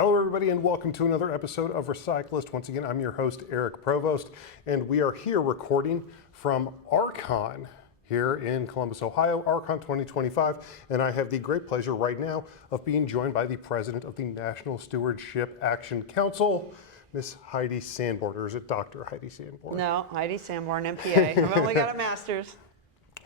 Hello, everybody, and welcome to another episode of Recyclist. Once again, I'm your host, Eric Provost, and we are here recording from RCON here in Columbus, Ohio, RCON 2025, and I have the great pleasure right now of being joined by the president of the National Stewardship Action Council, Miss Heidi Sanborn, or is it Dr. Heidi Sanborn? No, Heidi Sanborn, MPA. I've only got a master's.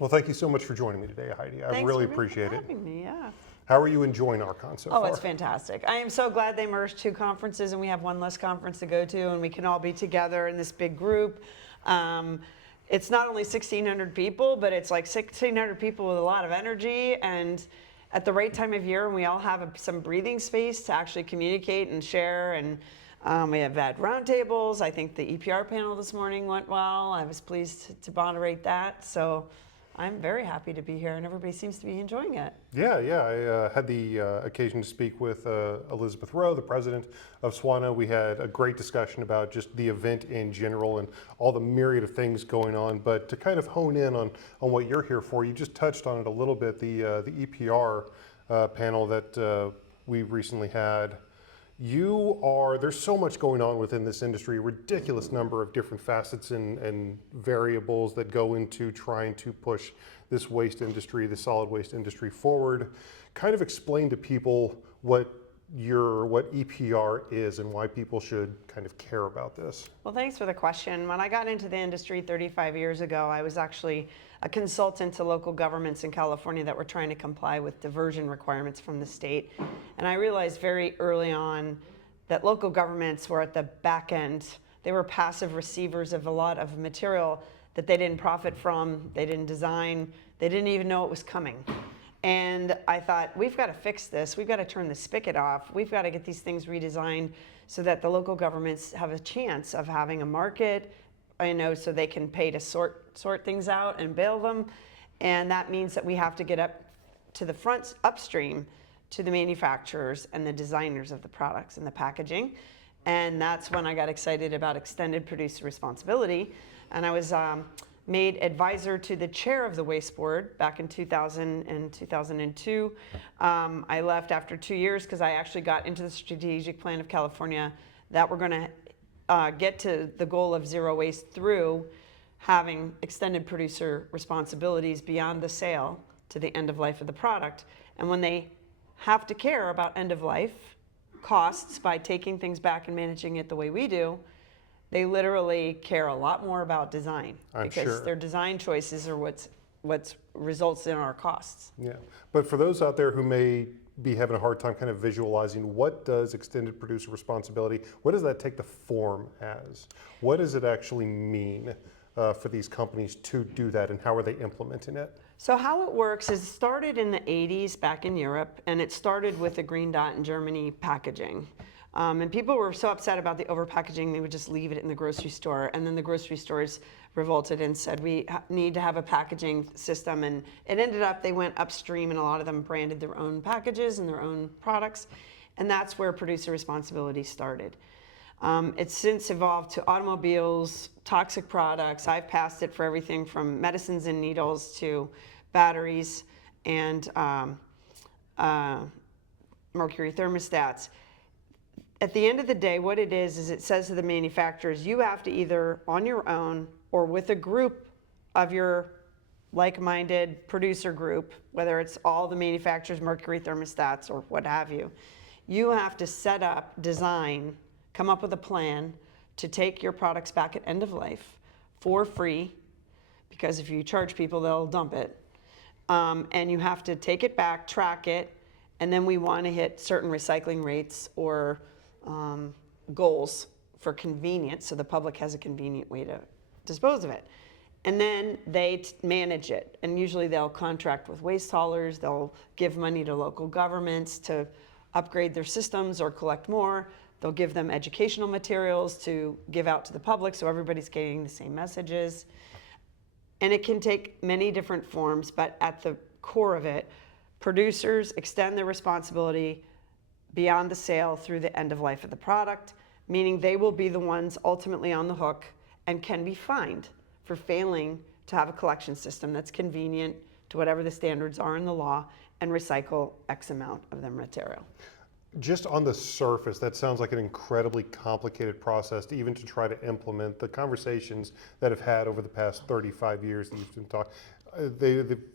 Well, thank you so much for joining me today, Heidi. I really appreciate it. Thanks for having me, yeah. How are you enjoying RCON so far? Oh, it's fantastic. I am so glad they merged two conferences and we have one less conference to go to and we can all be together in this big group. It's not only 1,600 people, but it's like 1,600 people with a lot of energy and at the right time of year, and we all have some breathing space to actually communicate and share. And we have had roundtables. I think the EPR panel this morning went well. I was pleased to moderate that. So I'm very happy to be here, and everybody seems to be enjoying it. Yeah. I had the occasion to speak with Elizabeth Rowe, the president of SWANA. We had a great discussion about just the event in general and all the myriad of things going on. But to kind of hone in on what you're here for, you just touched on it a little bit, the EPR panel that we recently had. There's so much going on within this industry, a ridiculous number of different facets and variables that go into trying to push this waste industry, the solid waste industry forward. Kind of explain to people what EPR is and why people should kind of care about this. Well, thanks for the question. When I got into the industry 35 years ago, I was actually a consultant to local governments in California that were trying to comply with diversion requirements from the state. And I realized very early on that local governments were at the back end. They were passive receivers of a lot of material that they didn't profit from, they didn't design, they didn't even know it was coming. And I thought, we've got to fix this. We've got to turn the spigot off. We've got to get these things redesigned so that the local governments have a chance of having a market, so they can pay to sort things out and bail them. And that means that we have to get up to the front, upstream, to the manufacturers and the designers of the products and the packaging. And that's when I got excited about extended producer responsibility. And I was made advisor to the chair of the Waste Board back in 2000 and 2002. I left after 2 years because I actually got into the strategic plan of California that we're going to get to the goal of zero waste through having extended producer responsibilities beyond the sale to the end of life of the product. And when they have to care about end of life costs by taking things back and managing it the way we do, they literally care a lot more about design because their design choices are what results in our costs. Yeah, but for those out there who may be having a hard time kind of visualizing, what does extended producer responsibility, what does that take the form as? What does it actually mean for these companies to do that, and how are they implementing it? So how it works is it started in the 80s back in Europe, and it started with the Green Dot in Germany packaging. And people were so upset about the overpackaging, they would just leave it in the grocery store. And then the grocery stores revolted and said, we need to have a packaging system. And it ended up, they went upstream, and a lot of them branded their own packages and their own products. And that's where producer responsibility started. It's since evolved to automobiles, toxic products. I've passed it for everything from medicines and needles to batteries and mercury thermostats. At the end of the day, what it is it says to the manufacturers, you have to either on your own or with a group of your like-minded producer group, whether it's all the manufacturers, mercury thermostats, or what have you, you have to set up, design, come up with a plan to take your products back at end of life for free, because if you charge people, they'll dump it. And you have to take it back, track it, and then we want to hit certain recycling rates or goals for convenience, so the public has a convenient way to dispose of it. And then they manage it, and usually they'll contract with waste haulers, they'll give money to local governments to upgrade their systems or collect more, they'll give them educational materials to give out to the public so everybody's getting the same messages. And it can take many different forms, but at the core of it, producers extend their responsibility beyond the sale through the end of life of the product, meaning they will be the ones ultimately on the hook and can be fined for failing to have a collection system that's convenient to whatever the standards are in the law and recycle X amount of their material. just on the surface, that sounds like an incredibly complicated process to even to try to implement the conversations that have had over the past 35 years that you've been talking.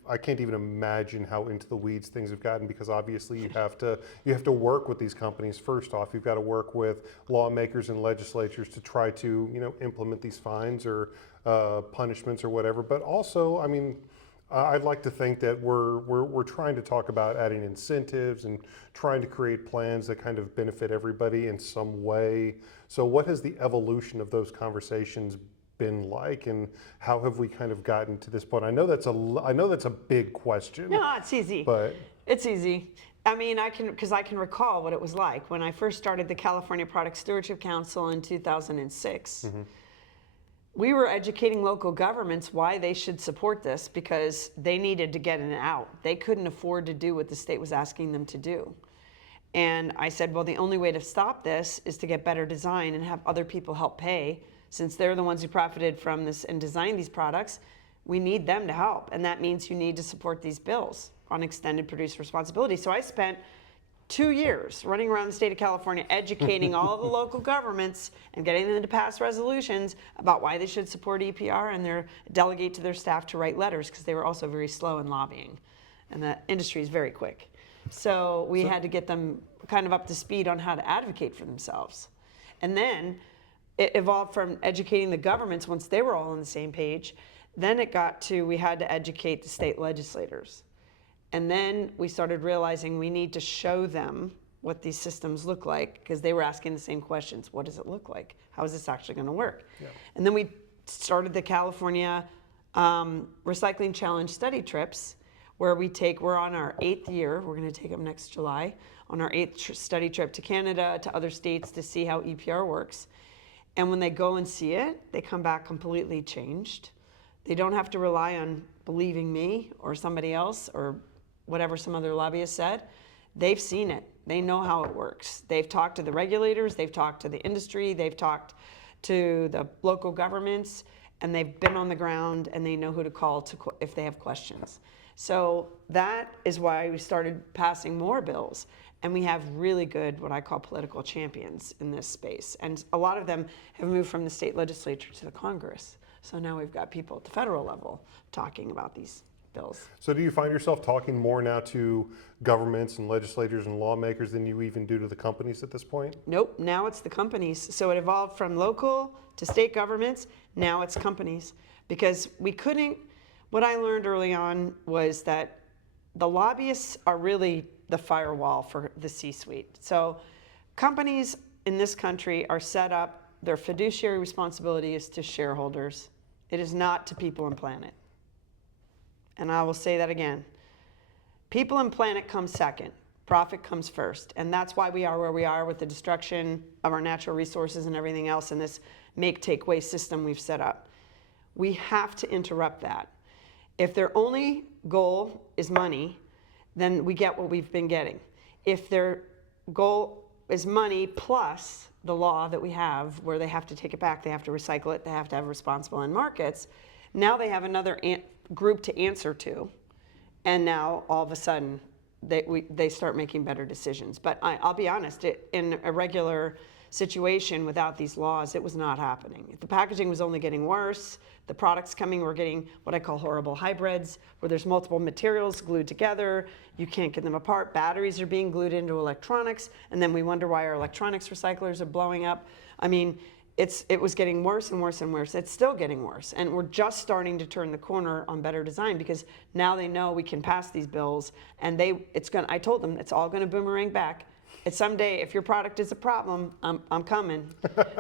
I can't even imagine how into the weeds things have gotten, because obviously you have to work with these companies. First off, you've got to work with lawmakers and legislatures to try to implement these fines or punishments or whatever. But also, I mean, I'd like to think that we're trying to talk about adding incentives and trying to create plans that kind of benefit everybody in some way. So what has the evolution of those conversations been like, and how have we kind of gotten to this point? I know that's a big question. No, it's easy. But it's easy. I mean, because I can recall what it was like when I first started the California Product Stewardship Council in 2006. Mm-hmm. We were educating local governments why they should support this, because they needed to get it out. They couldn't afford to do what the state was asking them to do. And I said, well, the only way to stop this is to get better design and have other people help pay. Since they're the ones who profited from this and designed these products, we need them to help. And that means you need to support these bills on extended producer responsibility. So I spent 2 years running around the state of California educating all of the local governments and getting them to pass resolutions about why they should support EPR, and delegate to their staff to write letters, because they were also very slow in lobbying. And the industry is very quick. So we had to get them kind of up to speed on how to advocate for themselves. And then it evolved from educating the governments once they were all on the same page. Then it got to, we had to educate the state legislators. And then we started realizing we need to show them what these systems look like, because they were asking the same questions. What does it look like? How is this actually going to work? Yeah. And then we started the California Recycling Challenge study trips, where we're on our 8th year. We're going to take them next July on our 8th study trip to Canada, to other states, to see how EPR works. And when they go and see it, they come back completely changed. They don't have to rely on believing me or somebody else or whatever some other lobbyist said. They've seen it. They know how it works. They've talked to the regulators, they've talked to the industry, they've talked to the local governments, and they've been on the ground, and they know who to call if they have questions. So that is why we started passing more bills. And we have really good, what I call political champions in this space. And a lot of them have moved from the state legislature to the Congress. So now we've got people at the federal level talking about these bills. So do you find yourself talking more now to governments and legislators and lawmakers than you even do to the companies at this point? Nope, now it's the companies. So it evolved from local to state governments, now it's companies. Because what I learned early on was that the lobbyists are really the firewall for the C-suite. So companies in this country are set up, their fiduciary responsibility is to shareholders. It is not to people and planet. And I will say that again. People and planet come second. Profit comes first. And that's why we are where we are with the destruction of our natural resources and everything else in this make-take-waste system we've set up. We have to interrupt that. If their only goal is money, then we get what we've been getting. If their goal is money plus the law that we have, where they have to take it back, they have to recycle it, they have to have responsible end markets, now they have another group to answer to, and now all of a sudden they start making better decisions. But I'll be honest, in a regular situation without these laws, it was not happening. The packaging was only getting worse. The products coming were getting what I call horrible hybrids, where there's multiple materials glued together. You can't get them apart. Batteries are being glued into electronics, and then we wonder why our electronics recyclers are blowing up. I mean, it was getting worse and worse and worse. It's still getting worse, and we're just starting to turn the corner on better design, because now they know we can pass these bills, and I told them it's all going to boomerang back. It's someday, if your product is a problem, I'm coming.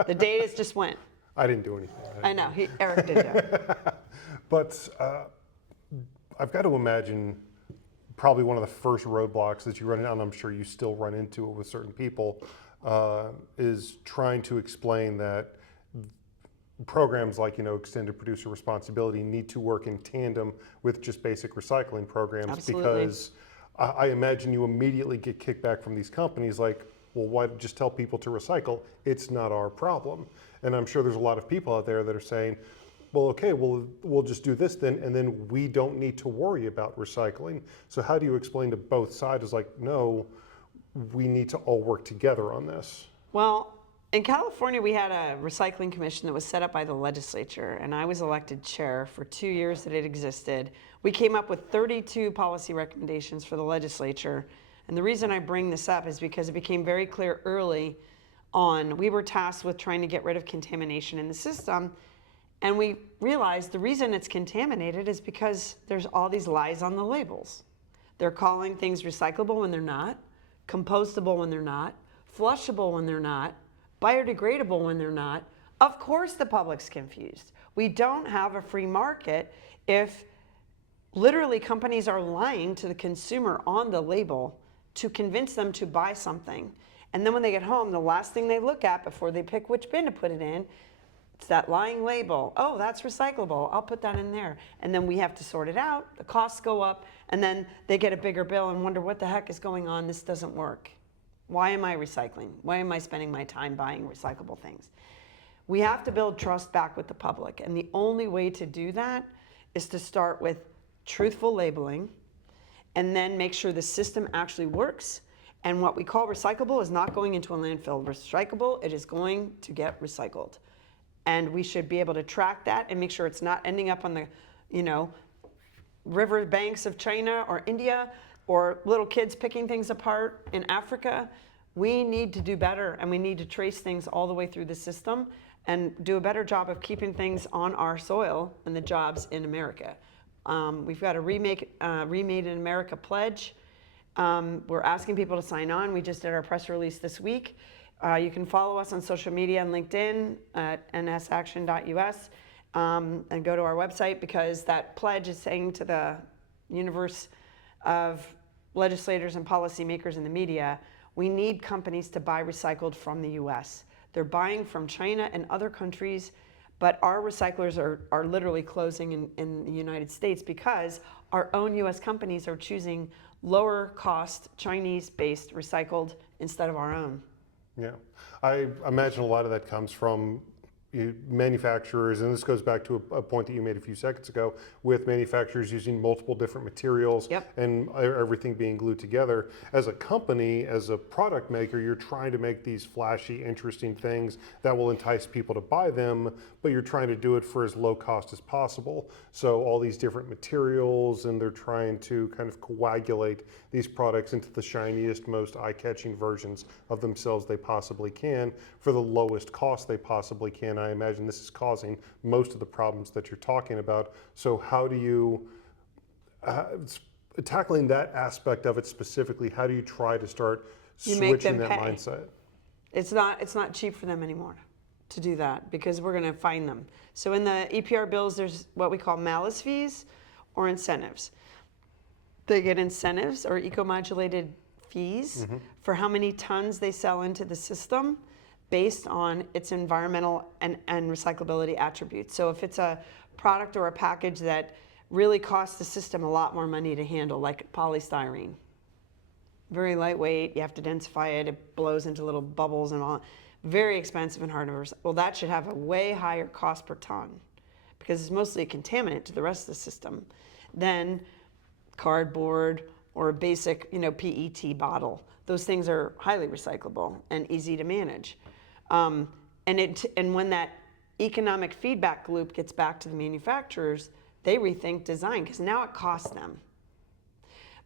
The days just went. I didn't do anything. I know, Eric did that. But I've got to imagine probably one of the first roadblocks that you run into, and I'm sure you still run into it with certain people, is trying to explain that programs like extended producer responsibility need to work in tandem with just basic recycling programs. Absolutely. Because I imagine you immediately get kickback from these companies like, well, why just tell people to recycle? It's not our problem. And I'm sure there's a lot of people out there that are saying, well, okay, we'll just do this then, and then we don't need to worry about recycling. So how do you explain to both sides? It's like, no, we need to all work together on this? Well, in California, we had a recycling commission that was set up by the legislature, and I was elected chair for 2 years that it existed. We came up with 32 policy recommendations for the legislature. And the reason I bring this up is because it became very clear early on. We were tasked with trying to get rid of contamination in the system. And we realized the reason it's contaminated is because there's all these lies on the labels. They're calling things recyclable when they're not, compostable when they're not, flushable when they're not, biodegradable when they're not. Of course the public's confused. We don't have a free market if literally companies are lying to the consumer on the label to convince them to buy something. And then when they get home, the last thing they look at before they pick which bin to put it in, it's that lying label. Oh, that's recyclable. I'll put that in there. And then we have to sort it out. The costs go up. And then they get a bigger bill and wonder what the heck is going on. This doesn't work. Why am I recycling? Why am I spending my time buying recyclable things? We have to build trust back with the public. And the only way to do that is to start with truthful labeling and then make sure the system actually works. And what we call recyclable is not going into a landfill. Recyclable, it is going to get recycled. And we should be able to track that and make sure it's not ending up on the, river banks of China or India or little kids picking things apart in Africa. We need to do better, and we need to trace things all the way through the system and do a better job of keeping things on our soil and the jobs in America. We've got a Remade in America pledge. We're asking people to sign on. We just did our press release this week. You can follow us on social media and LinkedIn at nsaction.us and go to our website, because that pledge is saying to the universe of legislators and policymakers in the media, we need companies to buy recycled from the US. They're buying from China and other countries, but our recyclers are literally closing in the United States because our own US companies are choosing lower cost Chinese-based recycled instead of our own. Yeah, I imagine a lot of that comes from manufacturers, and this goes back to a point that you made a few seconds ago, with manufacturers using multiple different materials. Yep. And everything being glued together. As a company, as a product maker, you're trying to make these flashy, interesting things that will entice people to buy them, but you're trying to do it for as low cost as possible. So all these different materials, and they're trying to kind of coagulate these products into the shiniest, most eye-catching versions of themselves they possibly can for the lowest cost they possibly can. I imagine this is causing most of the problems that you're talking about. So how do you, tackling that aspect of it specifically, how do you try to start switching that mindset? It's not cheap for them anymore to do that, because we're going to fine them. So in the EPR bills, there's what we call malice fees or incentives. They get incentives or eco-modulated fees for how many tons they sell into the system based on its environmental and recyclability attributes. So if it's a product or a package that really costs the system a lot more money to handle, like polystyrene, very lightweight, you have to densify it, it blows into little bubbles and all, very expensive and hard to recycle. Well, that should have a way higher cost per ton, because it's mostly a contaminant to the rest of the system than cardboard or a basic, PET bottle. Those things are highly recyclable and easy to manage. And when that economic feedback loop gets back to the manufacturers, they rethink design, because now it costs them.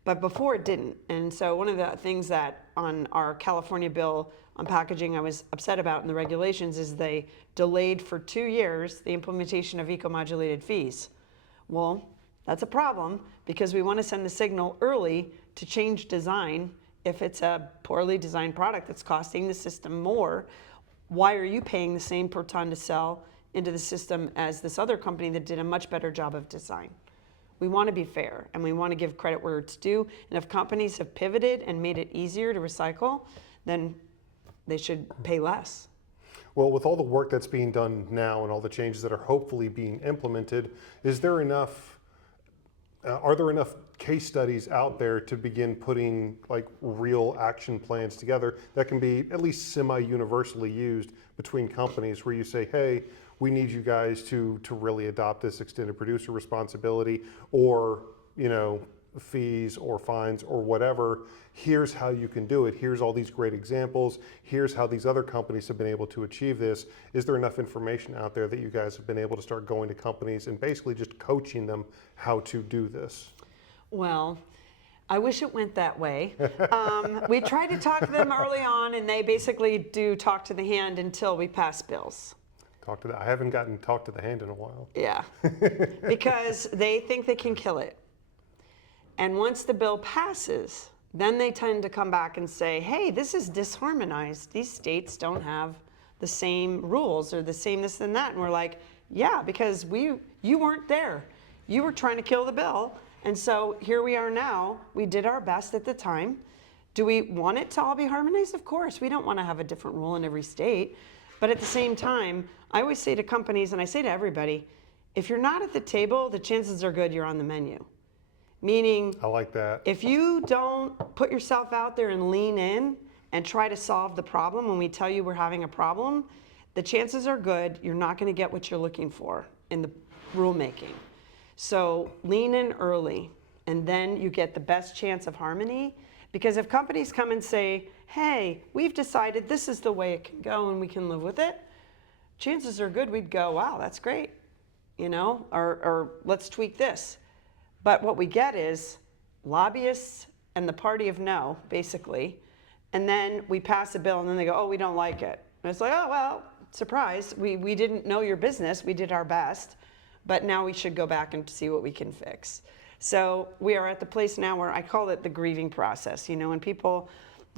But before it didn't. And so one of the things that on our California bill on packaging I was upset about in the regulations is they delayed for 2 years the implementation of eco-modulated fees. Well, that's a problem, because we want to send the signal early to change design. If it's a poorly designed product that's costing the system more, why are you paying the same per ton to sell into the system as this other company that did a much better job of design? We want to be fair, and we want to give credit where it's due. And if companies have pivoted and made it easier to recycle, then they should pay less. Well, with all the work that's being done now and all the changes that are hopefully being implemented, are there enough case studies out there to begin putting like real action plans together that can be at least semi-universally used between companies, where you say, hey, we need you guys to really adopt this extended producer responsibility, or fees or fines or whatever. Here's how you can do it. Here's all these great examples. Here's how these other companies have been able to achieve this. Is there enough information out there that you guys have been able to start going to companies and basically just coaching them how to do this? Well, I wish it went that way. We try to talk to them early on, and they basically do talk to the hand until we pass bills. I haven't gotten talk to the hand in a while. Yeah, because they think they can kill it. And once the bill passes, then they tend to come back and say, hey, this is disharmonized. These states don't have the same rules or the same this and that. And we're like, yeah, because you weren't there. You were trying to kill the bill. And so here we are now. We did our best at the time. Do we want it to all be harmonized? Of course. We don't want to have a different rule in every state. But at the same time, I always say to companies, and I say to everybody, if you're not at the table, the chances are good you're on the menu. Meaning, I like that. If you don't put yourself out there and lean in and try to solve the problem when we tell you we're having a problem, the chances are good you're not going to get what you're looking for in the rulemaking. So lean in early, and then you get the best chance of harmony. Because if companies come and say, hey, we've decided this is the way it can go and we can live with it, chances are good we'd go, wow, that's great, or let's tweak this. But what we get is lobbyists and the party of no, basically, and then we pass a bill and then they go, oh, we don't like it. And it's like, oh, well, surprise, we didn't know your business, we did our best, but now we should go back and see what we can fix. So we are at the place now where I call it the grieving process. When people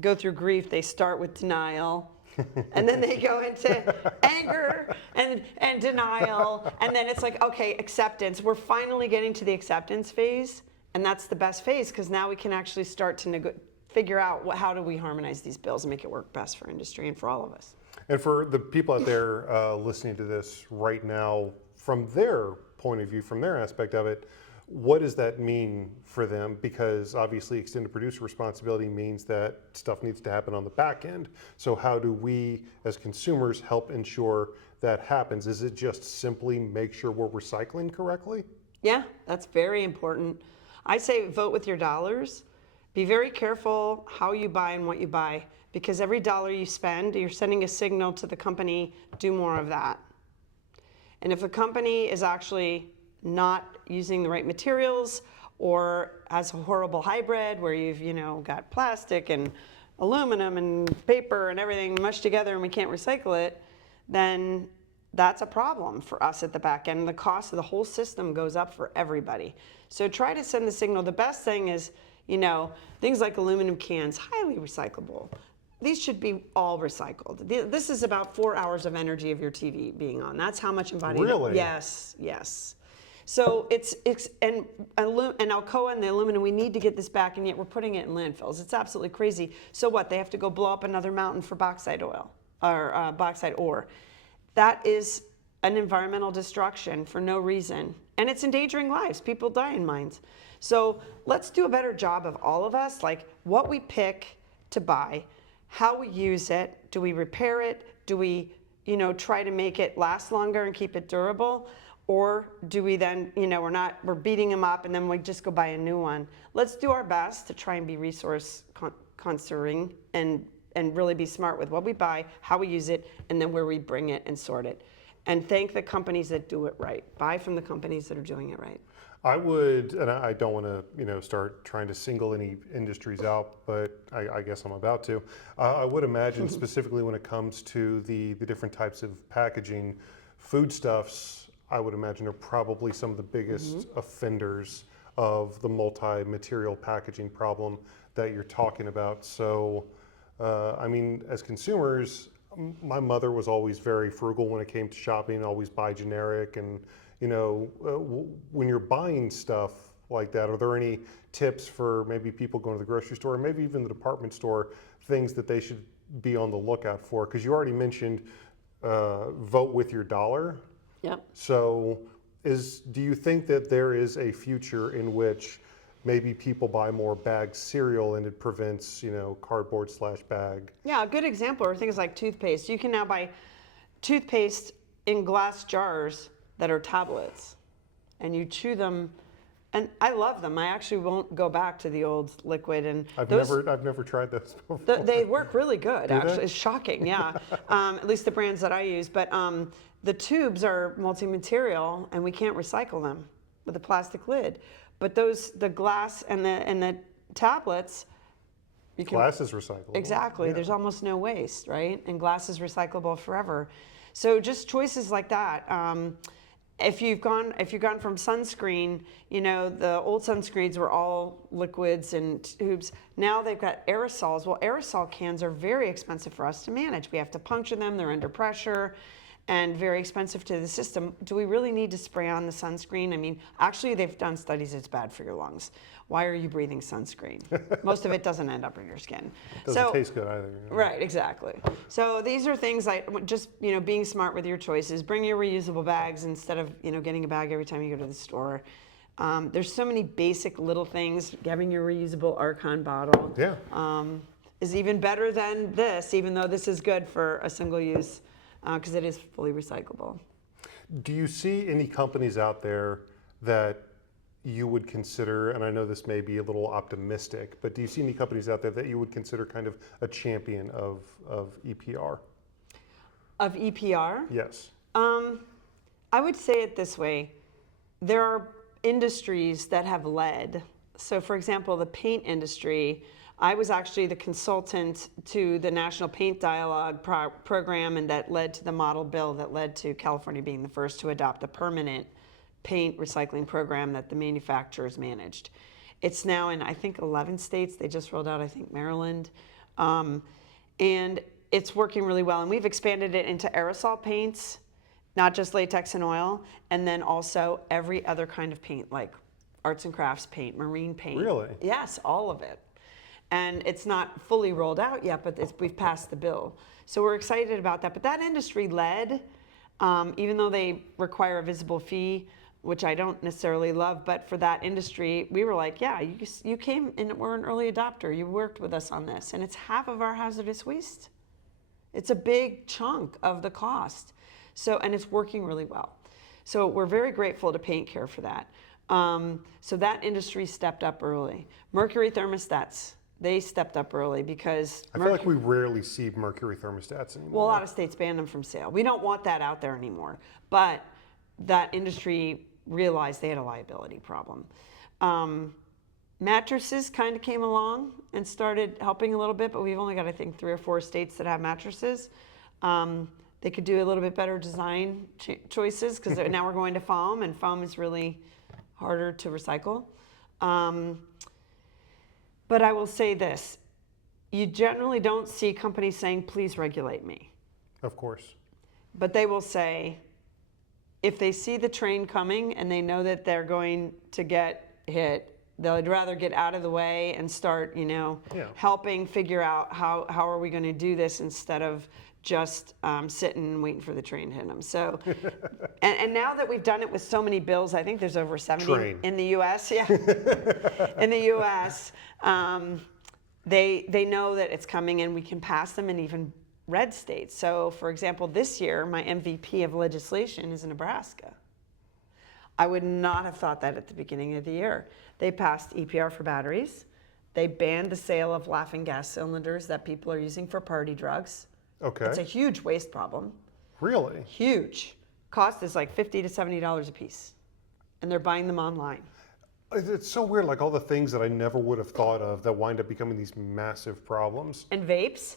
go through grief, they start with denial, and then they go into anger and denial, and then it's like, okay, acceptance. We're finally getting to the acceptance phase, and that's the best phase because now we can actually start to figure out how do we harmonize these bills and make it work best for industry and for all of us. And for the people out there listening to this right now, from their point of view, from their aspect of it, what does that mean for them? Because obviously extended producer responsibility means that stuff needs to happen on the back end. So how do we as consumers help ensure that happens? Is it just simply make sure we're recycling correctly? Yeah, that's very important. I say vote with your dollars. Be very careful how you buy and what you buy, because every dollar you spend, you're sending a signal to the company, do more of that. And if a company is actually not using the right materials or has a horrible hybrid where you've got plastic and aluminum and paper and everything mushed together and we can't recycle it, then that's a problem for us at the back end. The cost of the whole system goes up for everybody. So try to send the signal. The best thing is, things like aluminum cans, highly recyclable. These should be all recycled. This is about 4 hours of energy of your TV being on. That's how much embodied. Really? Yes. So and Alcoa and the aluminum, we need to get this back, and yet we're putting it in landfills. It's absolutely crazy. So what? They have to go blow up another mountain for bauxite oil or bauxite ore. That is an environmental destruction for no reason, and it's endangering lives. People die in mines. So let's do a better job of all of us, like what we pick to buy, how we use it. Do we repair it? Do we, try to make it last longer and keep it durable? Or do we then, we're beating them up and then we just go buy a new one? Let's do our best to try and be resource conserving and really be smart with what we buy, how we use it, and then where we bring it and sort it. And thank the companies that do it right. Buy from the companies that are doing it right. I would, and I don't want to, start trying to single any industries out, but I guess I'm about to. I would imagine specifically when it comes to the different types of packaging, foodstuffs, I would imagine are probably some of the biggest offenders of the multi-material packaging problem that you're talking about. So, as consumers, my mother was always very frugal when it came to shopping, always buy generic. And, when you're buying stuff like that, are there any tips for maybe people going to the grocery store, or maybe even the department store, things that they should be on the lookout for? Because you already mentioned vote with your dollar. Yep. So do you think that there is a future in which maybe people buy more bagged cereal and it prevents, cardboard/bag? Yeah, a good example are things like toothpaste. You can now buy toothpaste in glass jars that are tablets, and you chew them And I love them. I actually won't go back to the old liquid. And I've those, never tried those before. they work really good, Do actually. they? It's shocking, yeah. At least the brands that I use. But the tubes are multi-material, and we can't recycle them with a plastic lid. But the glass and the tablets, you can. Glass is recyclable. Exactly. Yeah. There's almost no waste, right? And glass is recyclable forever. So just choices like that. If you've gone from sunscreen, the old sunscreens were all liquids and tubes. Now they've got aerosols. Well, aerosol cans are very expensive for us to manage. We have to puncture them. They're under pressure and very expensive to the system. Do we really need to spray on the sunscreen? I mean, actually, they've done studies it's bad for your lungs. Why are you breathing sunscreen? Most of it doesn't end up in your skin. Doesn't taste good either. Right, exactly. So these are things like just, being smart with your choices. Bring your reusable bags instead of, getting a bag every time you go to the store. There's so many basic little things. Having your reusable RCON bottle is even better than this, even though this is good for a single use because it is fully recyclable. Do you see any companies out there that you would consider, and I know this may be a little optimistic, but do you see any companies out there that you would consider kind of a champion of EPR? Of EPR? Yes. I would say it this way. There are industries that have led. So for example, the paint industry, I was actually the consultant to the National Paint Dialogue program, and that led to the model bill that led to California being the first to adopt a permanent paint recycling program that the manufacturers managed. It's now in, I think, 11 states. They just rolled out, I think, Maryland. And it's working really well. And we've expanded it into aerosol paints, not just latex and oil, and then also every other kind of paint, like arts and crafts paint, marine paint. Really? Yes, all of it. And it's not fully rolled out yet, but we've passed the bill. So we're excited about that. But that industry led, even though they require a visible fee, which I don't necessarily love, but for that industry, we were like, yeah, you came and were an early adopter. You worked with us on this, and it's half of our hazardous waste. It's a big chunk of the cost. So, and it's working really well. So we're very grateful to Paint Care for that. So that industry stepped up early. Mercury thermostats, they stepped up early because I feel like we rarely see mercury thermostats anymore. well, a lot of states banned them from sale. We don't want that out there anymore. But that industry realized they had a liability problem. Mattresses kind of came along and started helping a little bit, but we've only got, I think, 3 or 4 states that have mattresses. They could do a little bit better design choices because now we're going to foam, and foam is really harder to recycle. But I will say this, you generally don't see companies saying, please regulate me. Of course. But they will say, if they see the train coming and they know that they're going to get hit, they'd rather get out of the way and start, helping figure out how are we going to do this instead of just sitting and waiting for the train to hit them. So, and now that we've done it with so many bills, I think there's over 70 in the U.S. Yeah, in the U.S. They know that it's coming, and we can pass them in even red states. So, for example, this year, my MVP of legislation is in Nebraska. I would not have thought that at the beginning of the year. They passed EPR for batteries. They banned the sale of laughing gas cylinders that people are using for party drugs. Okay. It's a huge waste problem. Really? Huge. Cost is like $50 to $70 a piece. And they're buying them online. It's so weird, like all the things that I never would have thought of that wind up becoming these massive problems. And vapes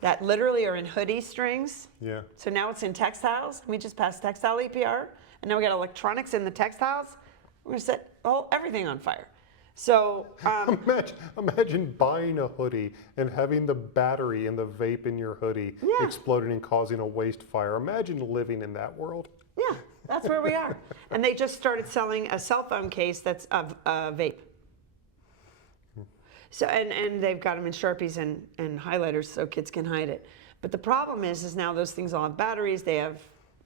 that literally are in hoodie strings. Yeah. So now it's in textiles. We just passed textile EPR. And now we got electronics in the textiles. We're going to set everything on fire. So imagine buying a hoodie and having the battery and the vape in your hoodie exploding and causing a waste fire. Imagine living in that world. Yeah, that's where we are. And they just started selling a cell phone case that's of vape. So and they've got them in Sharpies and highlighters so kids can hide it. But the problem is now those things all have batteries. They have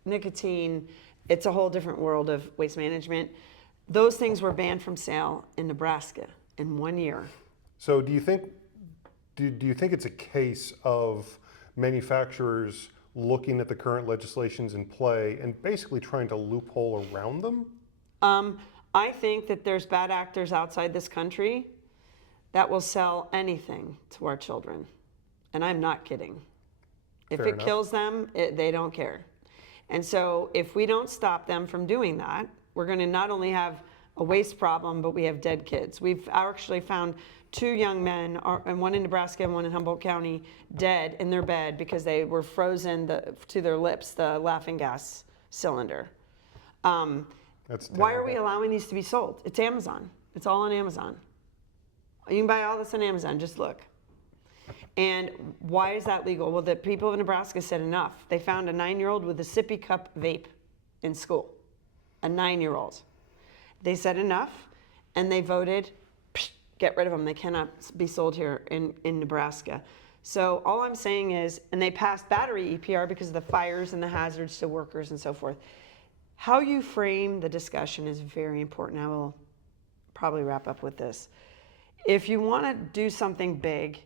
nicotine. It's a whole different world of waste management. Those things were banned from sale in Nebraska in 1 year. So do you think it's a case of manufacturers looking at the current legislations in play and basically trying to loophole around them? I think that there's bad actors outside this country that will sell anything to our children. And I'm not kidding. If Fair it enough. kills them, they don't care. And so if we don't stop them from doing that, we're going to not only have a waste problem, but we have dead kids. We've actually found 2 young men, and one in Nebraska and one in Humboldt County, dead in their bed because they were frozen to their lips, the laughing gas cylinder. That's Why are we terrible. allowing these to be sold? It's Amazon. It's all on Amazon. You can buy all this on Amazon, just look. And why is that legal? Well, the people of Nebraska said enough. They found a 9-year-old with a sippy cup vape in school. A 9-year-old. They said enough, and they voted, get rid of them. They cannot be sold here in Nebraska. So all I'm saying is, and they passed battery EPR because of the fires and the hazards to workers and so forth. How you frame the discussion is very important. I will probably wrap up with this. If you want to do something big,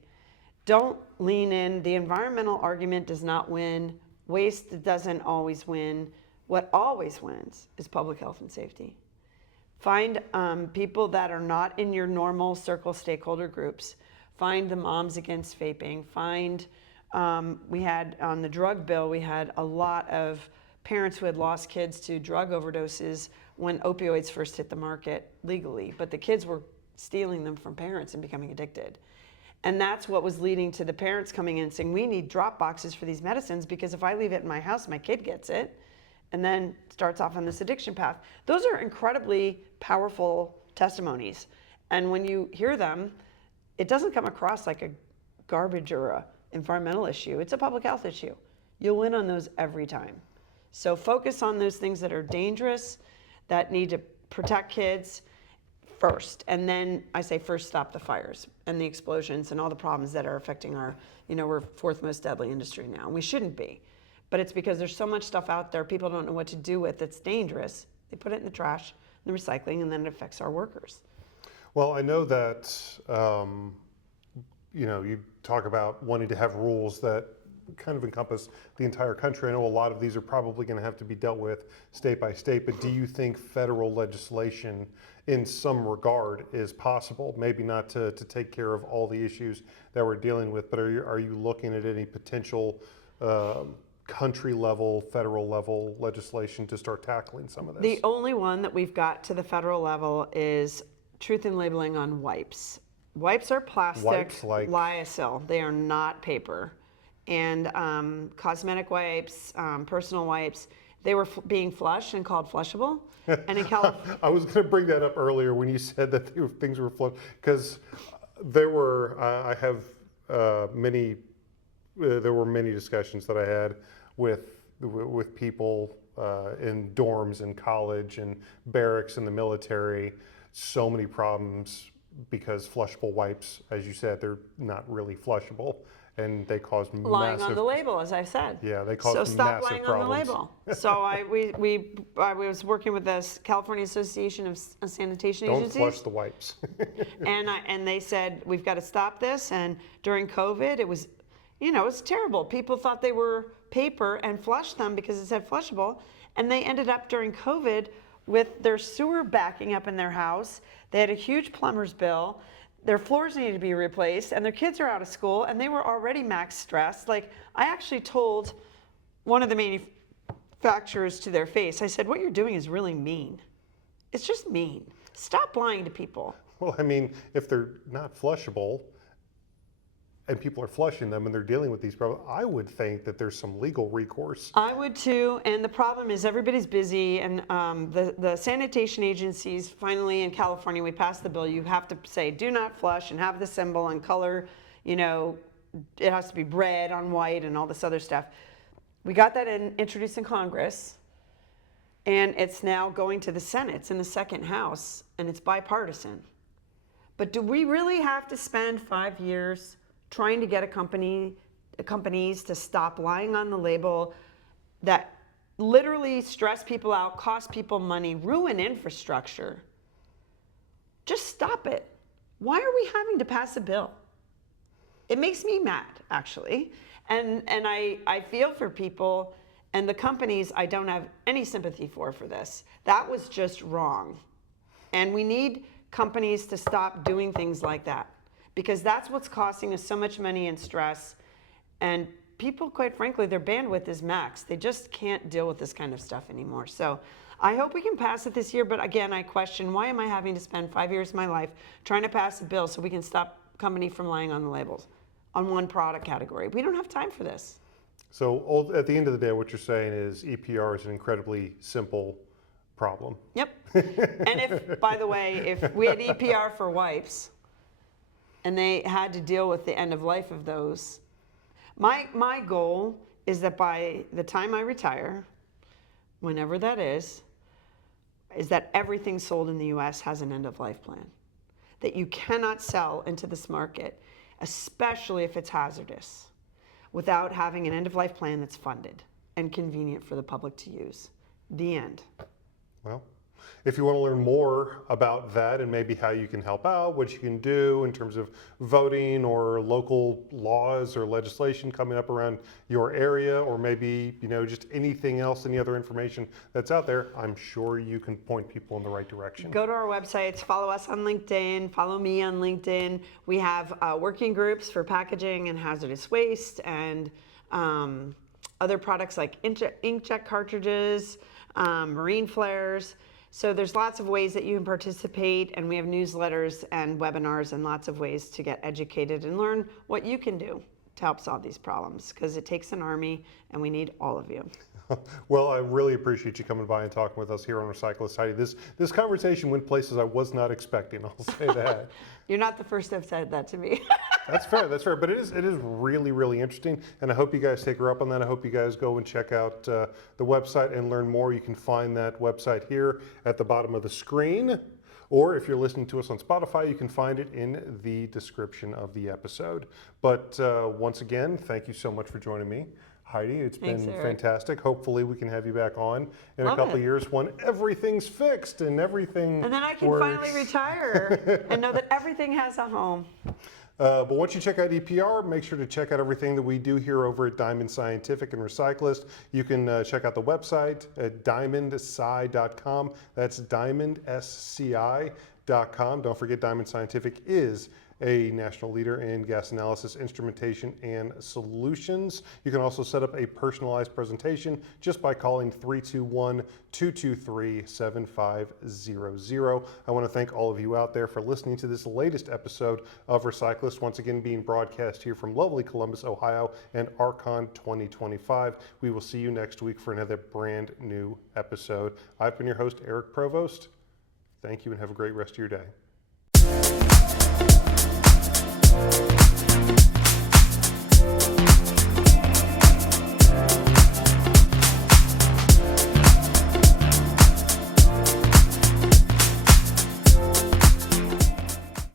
don't lean in. The environmental argument does not win. Waste doesn't always win. What always wins is public health and safety. Find people that are not in your normal circle stakeholder groups. Find the Moms Against Vaping. Find, we had on the drug bill, we had a lot of parents who had lost kids to drug overdoses when opioids first hit the market legally, but the kids were stealing them from parents and becoming addicted. And that's what was leading to the parents coming in and saying, we need drop boxes for these medicines because if I leave it in my house, my kid gets it and then starts off on this addiction path. Those are incredibly powerful testimonies. And when you hear them, it doesn't come across like a garbage or a environmental issue. It's a public health issue. You'll win on those every time. So focus on those things that are dangerous, that need to protect kids first. And then I say first, stop the fires and the explosions and all the problems that are affecting our, we're 4th most deadly industry now. And we shouldn't be. But it's because there's so much stuff out there people don't know what to do with that's dangerous. They put it in the trash, in the recycling, and then it affects our workers. Well, I know that, you talk about wanting to have rules that kind of encompass the entire country. I know a lot of these are probably going to have to be dealt with state by state, but do you think federal legislation in some regard is possible? Maybe not to take care of all the issues that we're dealing with, but are you looking at any potential country level, federal level legislation to start tackling some of this? The only one that we've got to the federal level is truth in labeling on wipes. Wipes are plastic, Wipes like lyocell. They are not paper. And cosmetic wipes, personal wipes, they were being flushed and called flushable. And in California, I was going to bring that up earlier when you said that things were flushed, because there were many discussions that I had with people in dorms in college and barracks in the military. So many problems because flushable wipes, as you said, they're not really flushable, and they cause lying massive. on the label, as I said. Yeah, they cause so stop massive lying problems. on the label. So I was working with the California Association of Sanitation Don't Agencies. flush the wipes. and they said we've got to stop this. And during COVID, it was, it's terrible. People thought they were paper and flushed them because it said flushable, and they ended up during COVID with their sewer backing up in their house. They had a huge plumber's bill. Their floors needed to be replaced, and their kids are out of school, and they were already max stressed. Like, I actually told one of the manufacturers to their face, I said, what you're doing is really mean. It's just mean. Stop lying to people. Well, I mean, if they're not flushable and people are flushing them and they're dealing with these problems, I would think that there's some legal recourse. I would too, and the problem is everybody's busy, and the sanitation agencies, finally in California, we passed the bill, you have to say do not flush and have the symbol and color, it has to be red on white and all this other stuff. We got that introduced in Congress, and it's now going to the Senate. It's in the second house, and it's bipartisan. But do we really have to spend 5 years trying to get companies to stop lying on the label that literally stress people out, cost people money, ruin infrastructure? Just stop it. Why are we having to pass a bill? It makes me mad, actually. And I feel for people, and the companies I don't have any sympathy for this. That was just wrong. And we need companies to stop doing things like that, because that's what's costing us so much money and stress. And people, quite frankly, their bandwidth is maxed. They just can't deal with this kind of stuff anymore. So I hope we can pass it this year. But again, I question, why am I having to spend 5 years of my life trying to pass a bill so we can stop company from lying on the labels on one product category? We don't have time for this. So at the end of the day, what you're saying is EPR is an incredibly simple problem. Yep. And if, by the way, if we had EPR for wipes and they had to deal with the end of life of those, my goal is that by the time I retire, whenever that is that everything sold in the US has an end of life plan. That you cannot sell into this market, especially if it's hazardous, without having an end of life plan that's funded and convenient for the public to use. The end. Well, if you want to learn more about that and maybe how you can help out, what you can do in terms of voting or local laws or legislation coming up around your area, or maybe, just anything else, any other information that's out there, I'm sure you can point people in the right direction. Go to our websites, follow us on LinkedIn, follow me on LinkedIn. We have working groups for packaging and hazardous waste, and other products like inkjet cartridges, marine flares. So there's lots of ways that you can participate, and we have newsletters and webinars and lots of ways to get educated and learn what you can do to help solve these problems, because it takes an army and we need all of you. Well, I really appreciate you coming by and talking with us here on Recyclist. Heidi, this conversation went places I was not expecting, I'll say that. You're not the first to have said that to me. That's fair, but it is really, really interesting, and I hope you guys take her up on that. I hope you guys go and check out the website and learn more. You can find that website here at the bottom of the screen, or if you're listening to us on Spotify, you can find it in the description of the episode. But once again, thank you so much for joining me, Heidi. It's Thanks, been Eric. Fantastic. Hopefully we can have you back on in Love a couple it. of years when everything's fixed and everything And then I can works. finally retire and know that everything has a home. But once you check out EPR, make sure to check out everything that we do here over at Diamond Scientific and Recyclist. You can check out the website at diamondsci.com. That's diamondsci.com. Don't forget, Diamond Scientific is a national leader in gas analysis, instrumentation, and solutions. You can also set up a personalized presentation just by calling 321-223-7500. I want to thank all of you out there for listening to this latest episode of Recyclist, once again being broadcast here from lovely Columbus, Ohio, and RCON 2025. We will see you next week for another brand new episode. I've been your host, Eric Provost. Thank you and have a great rest of your day.